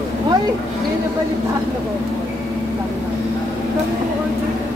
Hoy, may nabalitaan ako. Kami mo order ko.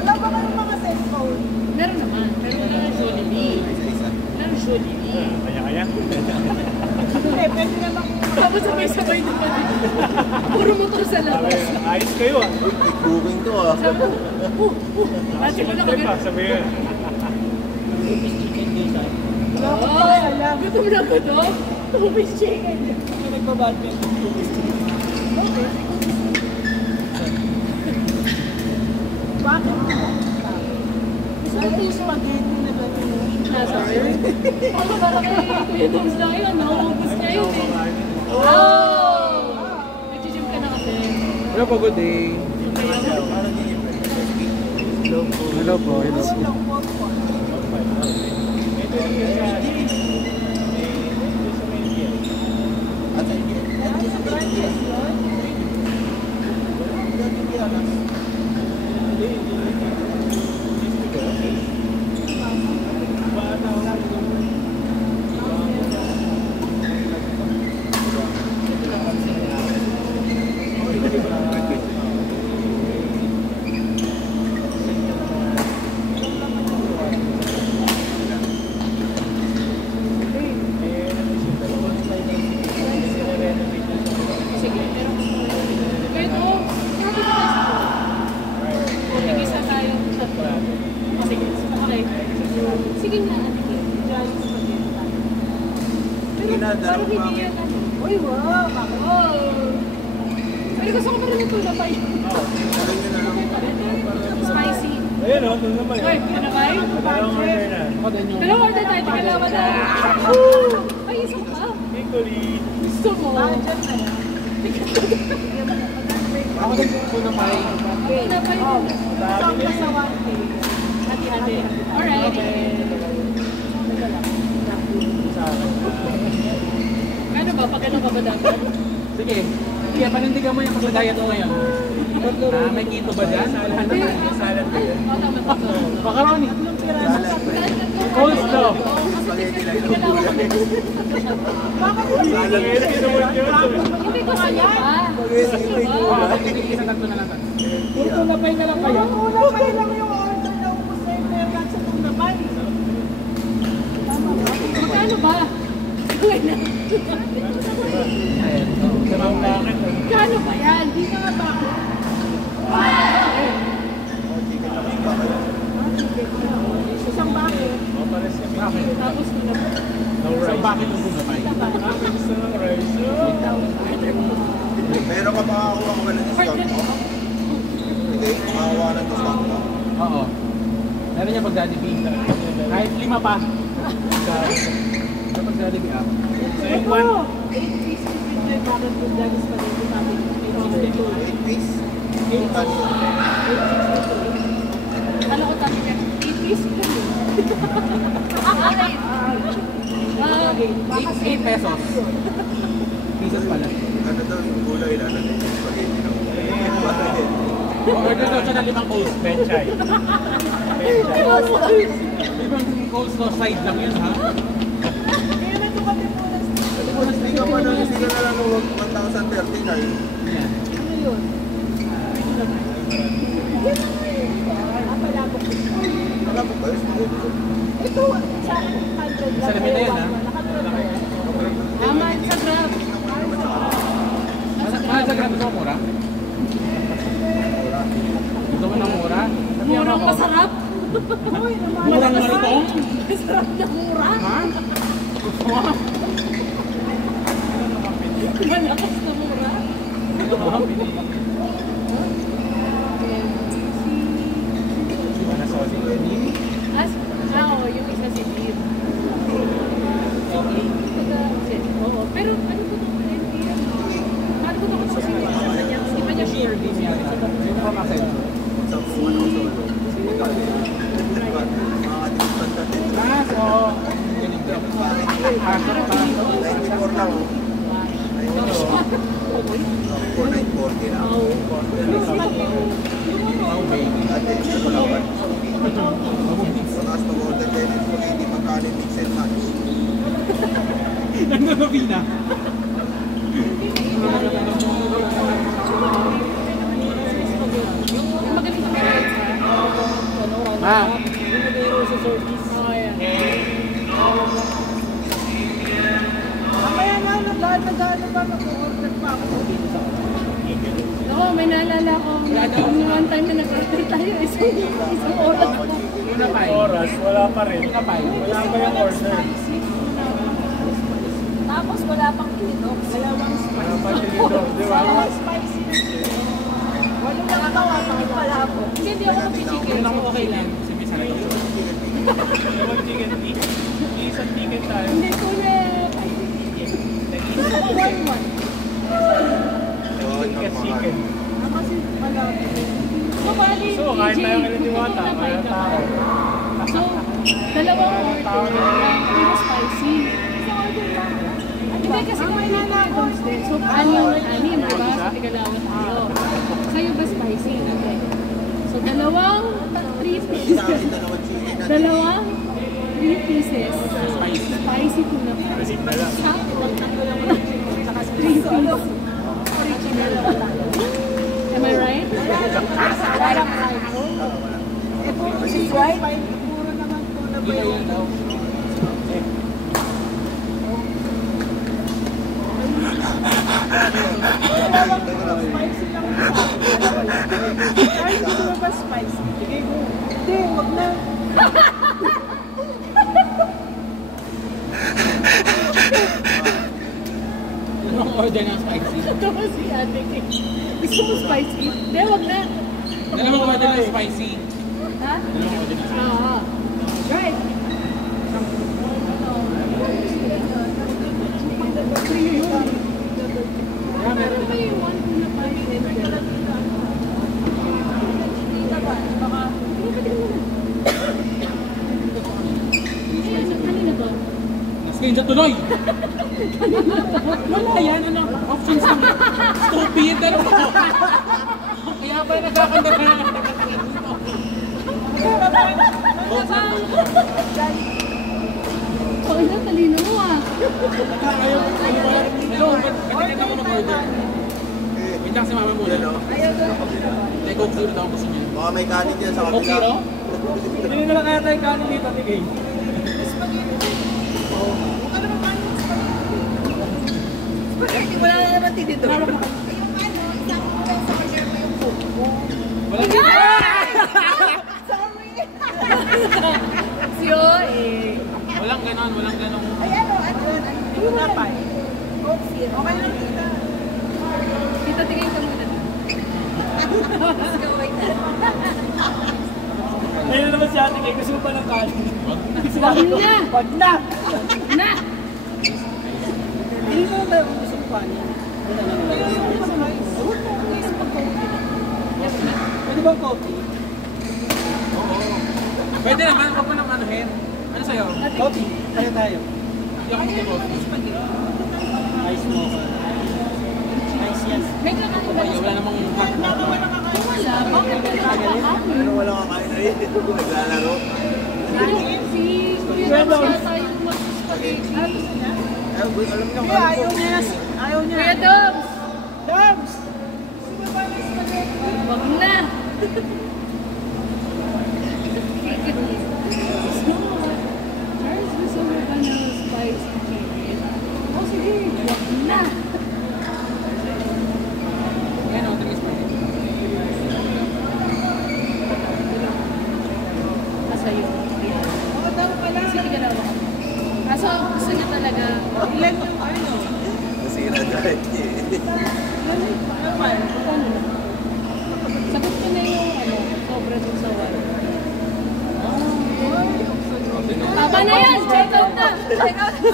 Wala ba kayong mga cellphone? Meron naman. Meron naman Jollibee. Meron Jollibee. Kaya-kaya? Hindi, pwede naman. Tapos sabay-sabay naman. Puro motor sa labas. Ayos kayo ah. Booking to ah. Sabi ko, Kasi mag-trip ah, sabi yun. Wala ko pa alam. Gutom na gutom. Two-piece chicken. Hindi nagbabadminton. Okay. Bakit? Gusto ko yung spaghetti na gano'n. Sorry. Ako parang kay Doms lang yun. Naubos niya yun eh. Oh! Nag-gym ka na kasi. Hello po, good day. Hello po, hello po. Parang hindi yan ano. Uy, wow! Pero gusto ko pa rin ito na pa yun. Spicy. Ayun o, ito naman. Uy, ano kayo? Dalawang order na. Dalawang order tayo. Tikalawa na. Ay, isa ka. Hickory. Gusto mo? Diyan na yan. Ako nagpupo na may. Okay na pa yun. Saan ka sa 1K? Hati-hati. Alright. Ano ba? Pag ano ka ba dapat? Sige. Kaya panindigan mo yung pagka-diet mo ngayon. May keto ba dyan? Salad ba yan? Oo, tama. Macaroni. Coleslaw. Spaghetti lang. Hindi ko sa'yo pa. Isa tatlo na lang. Puro tunapay na lang kayo? Puro tunapay lang yung order na ubus na yung meron sa tunapay. Magkano ba? Kano ba yan? Di na nga ba? Isang bakit? Tapos na ba? Isang bakit yung bumabay. Pero ka makakuha mo ka ng discount mo? Hindi, makakuha ng discount mo? Oo. Meron niya pag-daddy-bee. Kahit 5 pa. Kapag daddy-bee ako. Ito! 8 pieces with the bakit with that is spaghetti namin. 8 piece? 8 Touch. Ano ko tayo niya? 8 piece? Okay. 8 pesos. Pieces pala. Ano daw yung gulay na yung spaghetti ng Order daw siya ng 5 coleslaw. Benchay. Limang coleslaw side lang yun, ha? Kaya na ito kami muna. Hindi ka na lang 1,039. Yan. Ano yun? Palabok. Alam mo ba? Ito, sa 100 lang. Salamin na yan, ha? Tama, sa grab. Mahal sa grab, gusto mo mura? Gusto mo ng mura? Murang masarap. Murang maritong? Masarap na mura. Ha? Malakas na mura. Ito mo lang pinili. Oo, yung isa si Deep. Oo, pero ano ko ito? Ano ko ito kasi hindi pa niya share din niya. Yung from Axel. Ah, so, ganun daw. Pasok, pasok. 94 lang. 4,940 lang. Okay. Ate, ito ko lang. Taas mag-order din. Spaghetti, magkanin, mix and match. Nagdagabi na. Yung magaling sa mga Ah. sa service. Oo, yan. Mamaya na, nagdaan ba mag-order pa ako dito sa Oo, may naalala ko. Nung one time na nag-order tayo, isang oras po. Una pa eh. Oras, wala pa rin. Una pa eh. Wala pa yung order. Tapos wala pang tinidok. dalawang Wala pa yung tinidor, di ba? spicy. Wala lang ako, hindi pala ako. Hindi ako nag-chicken. Yun ako okay lang. Kasi may sarap ako. Dalawang chicken tea. Isang chicken tayo. Hindi ko na. One. Chicken. Kasi malaki. So, bali, So, kahit DJ, tayo ngayon diwata, kung kaya kumakain ka tao. ba? So, dalawang order na puro spicy. Hindi kasi kung may nalakos din. So, anim, diba? Sa Tigalawat tayo. Sa'yo ba spicy? Okay. So, dalawang 3 pieces. Dalawang 3 pieces. Spicy tuna. Receipt na lang. Sakto. 3 pieces. Am I right? Eh, puro si Sprite. Puro naman po na ba yung... Spicy lang. Ay, gusto mo ba spicy? Hindi, wag na. Anong order ng spicy? Ito ko si Ate Kay. Gusto mo spicy? Hindi, wag na. Dalawang order ng spicy. Ha? Dalawang order ng spicy. Oo. Right. Meron ba yung one na spicy? Kanina ba? Na-screenshot tuloy! Wala yan, ano? Options lang. Stupid, ano po? Kaya ba nagkakanda ka? Pag na, talino mo ah. Hello, ba't ka mo mag-order? Wait lang si mama muna. May Coke Zero daw ang gusto niya. Baka may kanin dyan sa Coke Zero? kabila. Hindi na lang kaya tayo kanin dito, Tigay. Wala na naman tinidor. Wala dito! Siyo eh. Walang ganon, walang ganon. Ay, ano yun? Ano na pa eh? Coke Zero. Okay lang kita. Tita, tingin ka muna. Ayun na naman si Ate Kay, gusto mo pa ng kanin. Wag na! Wag na! Na! Hindi mo ba gusto mo pa niya? Pwede bang coffee? Pwede naman, huwag mo nang anuhin. Ano sa'yo? Coffee. Tayo. Hindi ako mag-coffee. Ice mocha. Ice yes. May kakain ba? Ay, wala namang hot mocha. Wala. Bakit kakain? Pero wala kakain na rin. Naglalaro. Si Kuya Ramos yata yung mag-spaghetti. Alam niyo, Kaya ayaw niya. Ayaw niya. Kuya Doms! Doms! Wag na! Charles, gusto mo ba na spicy chicken? Oh, sige, wag na! Yan o, 3 spicy. Masa'yo. Oo daw pala. Sige, dalawa ka. Kaso, gusto niya talaga. Ilan yung ano? Nasira dahil. Paano na? Sagot ko na yung sobra dun sa wala. Tama na yan! Check out na! Check out na!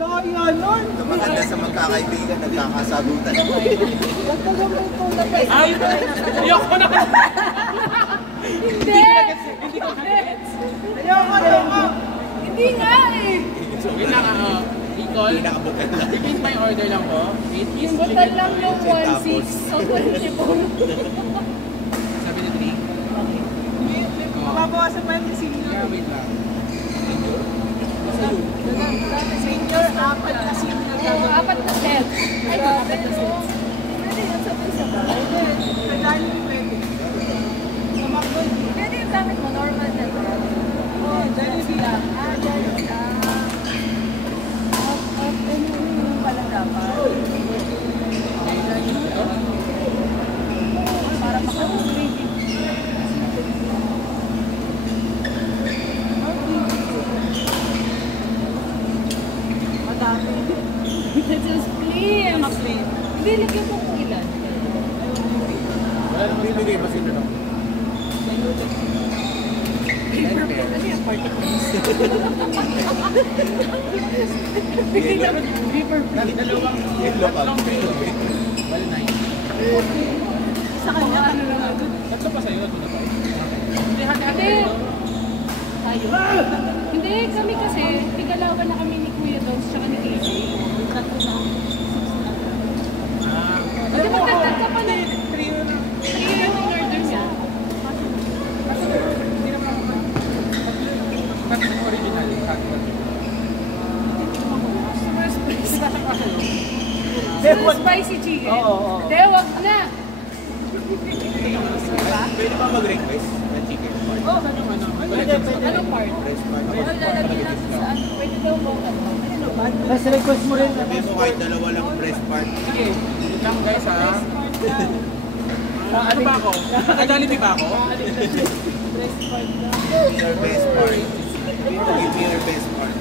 Kaya nun. Maganda sa magkakaibigan, nagkakasagutan. Ay! Ayoko na! Hindi! Ayoko. Hindi nga eh! So, yun lang Nicole, Pinakabukan lang. repeat my order lang po. 8 piece Yung butal lang yung 1.6 o 24. 73. Mababawasan pa yung senior. Yeah, wait lang. Senior, apat na senior. Oo, 4 na sets. Ay, 4 na sets. Pwede yun sabay-sabay. Kadali pwede. Sa McDo. Pwede yung gamit mo, normal na. Oo, Jollibee lang. Jollibee lang. Pala dapat. Para makapag-3D. Madami. Jesus, please. Hindi, lagyan mo kung ilan. Wala naman bibigay ba sila no? Ano yung party please? Bigay naman. Paper please. Dalawang tatlong kilo. Well, 9. Sa kanya, ano lang ako. Tatlo pa sa'yo, ito na ba? Hindi, hati-hati. Hindi. Tayo. Hindi, kami kasi, tigalawan na kami ni Kuya Dons tsaka ni KJ. Tatlo na. Di ba tatag ka pa na? Trio yung order niya. Bakit yung original? Super spicy chicken. Oo. Hindi, wag na. Pwede ba mag-request ng chicken? Oo, ano. Anong part? Breast part. Pwede daw ba? Basta request mo rin. Sabi mo kahit dalawa lang breast part. Sige, yun lang guys ha. Ano ba ako? Naka-Jollibee ba ako? Your best part. Give me your best part.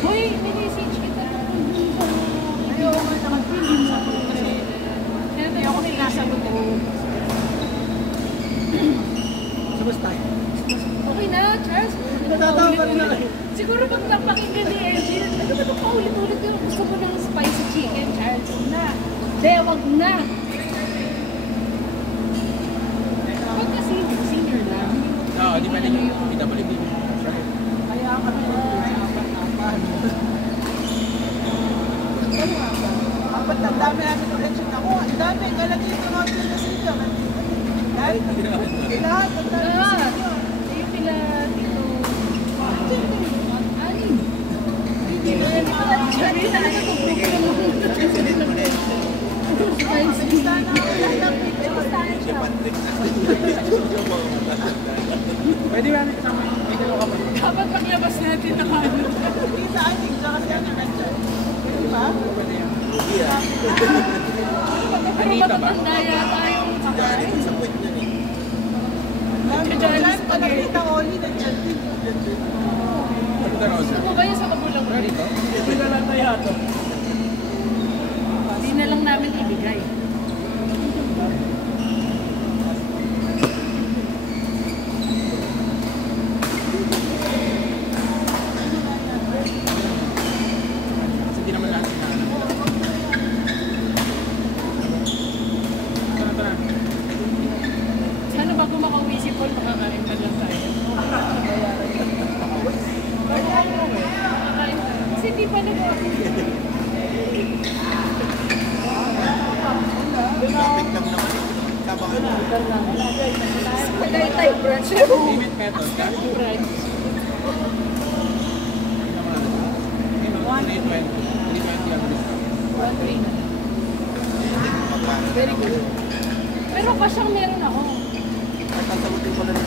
Hoy, minisage kita. Ayoko nga nakapili mo. Ayoko may nasa ko. Sabas tayo. Okay na, Charles. Natatawa rin na. Siguro pag napakinggan ni Ergin, ano ba ito paulit-ulit yung gusto mo ng spicy chicken, Charles? Na. De, wag na. Wag na senior lang. Oo, di ba na yung PWD? Kaya kami apat. Apat na dami namin connection ako. Ang dami. Kala dito mga na sila. Lahat. Lahat. Ang dami na Ah, sila. yung pila dito. Anim. Hindi mo yan Charlie, talaga kung Sinit mo na yun. spicy. Listahan na ako. Lahat ng picture. Japan trip na. Pwede ba natin kasama? May dalawa ka ba? Dapat paglabas natin ng ano. Hindi sa ating siya kasi ano nandiyan. Di ba? Pwede yan. Hindi ah. Pero Anita ba? matatanda yata yung Dahil kakain. ito sa point niya eh. Lahat pa nakita ko ulit nandiyan din. Pagka Rosa. Gusto mo ba yung sa kabulang? Ready to? Hindi na lang tayo ito. Hindi na lang namin ibigay. Kasi di naman lahat sinahanap. Tara. Sana bago makauwi si Paul, makakain pa lang tayo. Makakain tayo. Kasi di pa nag order namin. Tagaytay branch. Payment method ka? Branch. 320 ang discount. 1-3 na. Very good. Pero pa siyang meron ako. Sasagutin ko na rin.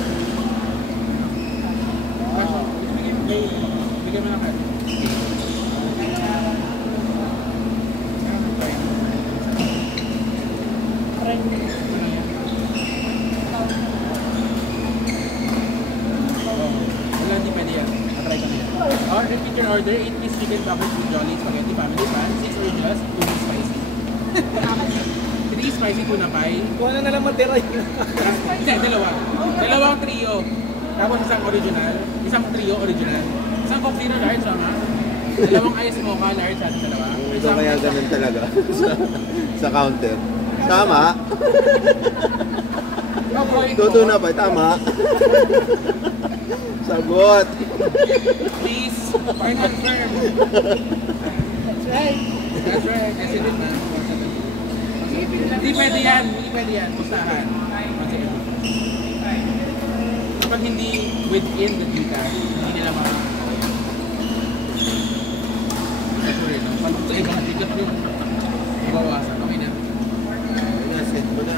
Bigyan mo na kayo. Wala, hindi pwede yan. Matry kami yan. Or repeat your order, 8-piece chicken bucket with Jolly Spaghetti Family Pan, 6 originals, 2 spicy. 3 spicy tuna pie. Kung ano na lang matira yun. Hindi, dalawa. Dalawang trio. Tapos isang original, isang trio original. Isang Coke Zero large, sama. Dalawang ice mocha large sa ating dalawa. Ito kaya ganun talaga sa counter. Tama. Tutuna ba? Tama. Sagot. Please, confirm. That's right. That's right. Kasi din na. Hindi pwede yan. Hindi pwede yan. Pustahan. Kapag hindi within the Gcash, hindi nila Ito rin, no? Pag sa ibang Gcash yung mabawasan. Okay na. Set mo na.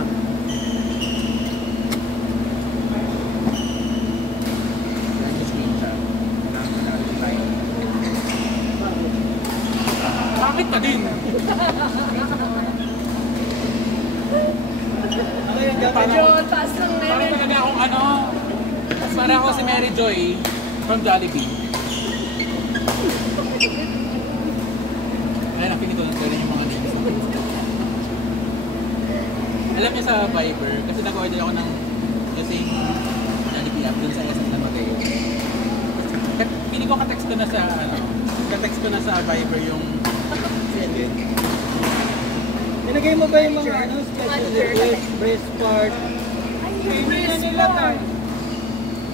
Bakit ka din? Medyo taas ng Parang level. talaga akong ano, parang ako si Mary Joy from Jollibee. Kaya napinig ko na yung mga names. Alam niyo sa Viber, kasi nag-order ako ng using Jollibee app dun sa SM na Magayo. Pinig ko ka-text ko na sa ano, ka-text ko na sa Viber yung Nilagay mo ba yung mga ano, special request, breast part? Hindi na nila tayo.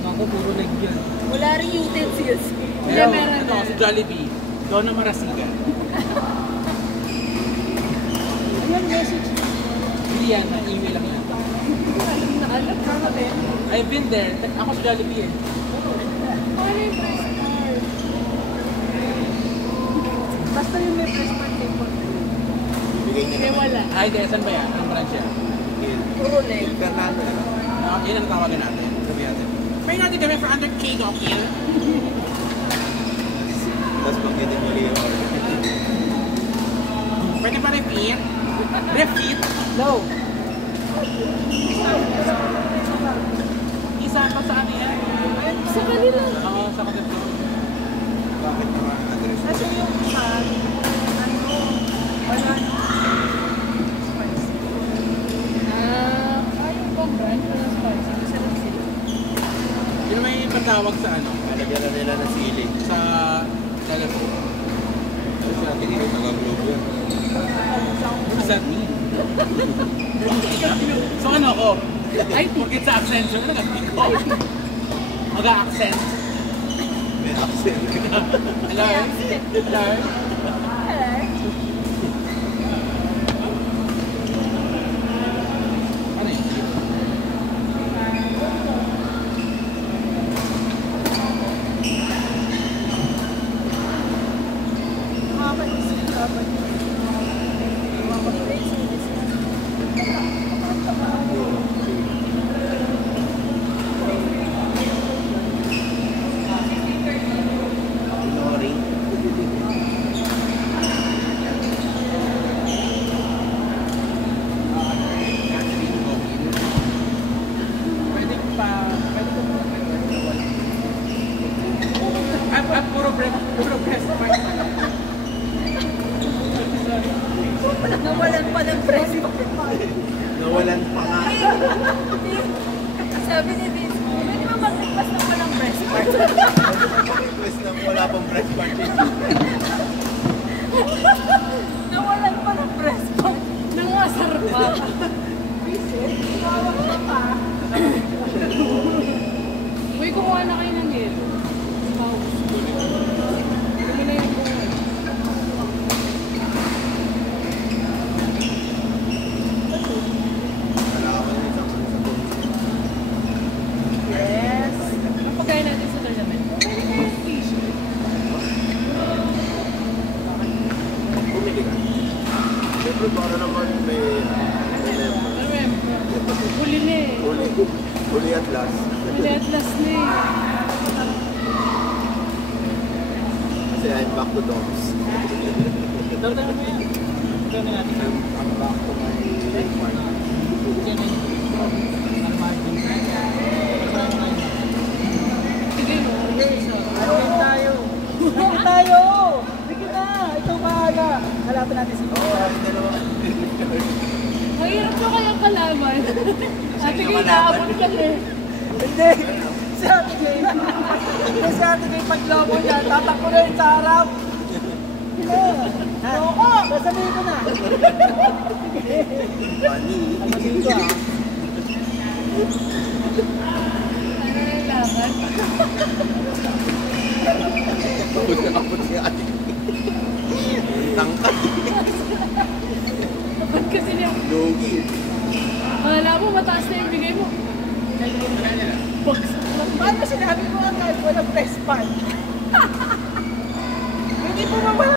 Ako, puro leg yan. Wala rin utensils. pero ito, si Jollibee, doon na Marasigan. Ayan, message. Hindi yan, na-email lang yan. Alam ka din. I've been there, ako si Jollibee eh. Paano yung price card? Basta yung may press part tape po. Bigay niya May wala. Ay, di, saan ba yan? Anong branch yan? Puro leg. Fernando. Yun ang tawagan natin. Sabi natin. Pwede natin kami for under K Dokil. Tapos pagkitin mo yung order. Pwede pa repeat? Repeat? No. Isa pa sa ano yan? Sa kanila. Oo, sa kanila. Bakit naman address mo? Kasi yung isa, ano, wala na. Spicy. Yung bang brand na spicy. Isa lang sila. Yun may patawag sa ano? Alagyan na nila ng sili. Sa telephone. Kasi natin dito taga-globe yan. What does that mean? So ano ko? Ay, pagkit sa accent, yun nag-speak ko. Mag-accent. May accent. Hello? Hello? Ano yun? Makakaisip ka ba niya? Nori. Pwede pa, pwede ko pa. Puro breast part pa lang. Nawalan pa ng breast. Nawalan pa nga. Sabi ni Vince, pwede ba mag-request na walang breast part? Request na wala pang breast party. Nawalan pa ng breast part. Nangasar pa. Uy, kumuha na kayo ng yelo. Paus. Dumi na yung bunga. Wala ka pa rin isang Uli at last. Let last na eh. Kasi I'm back to dogs. Dagdagan mo yan. Dagdagan natin. I'm back to my life partner. Sige mo. Ayun tayo. Ayun tayo. Sige na. Ikaw maaga. Hanapin natin si Mahirap mo kayang kalaban. Ate kayo naabot ka eh. Hindi. Si Ate Gay. Hindi si Ate Gay paglobo niya. Tatakbo na yun sa harap. Ako! Sasabihin ko na. Funny. Sasabihin ko ah. Ano yung laban? Abot si ate. Tangkad. Ba't kasi niya? Logi. Akala mo mataas na yung bigay mo. Baksak lang. Paano sinabi mo agad walang press pan? Hindi po mawala.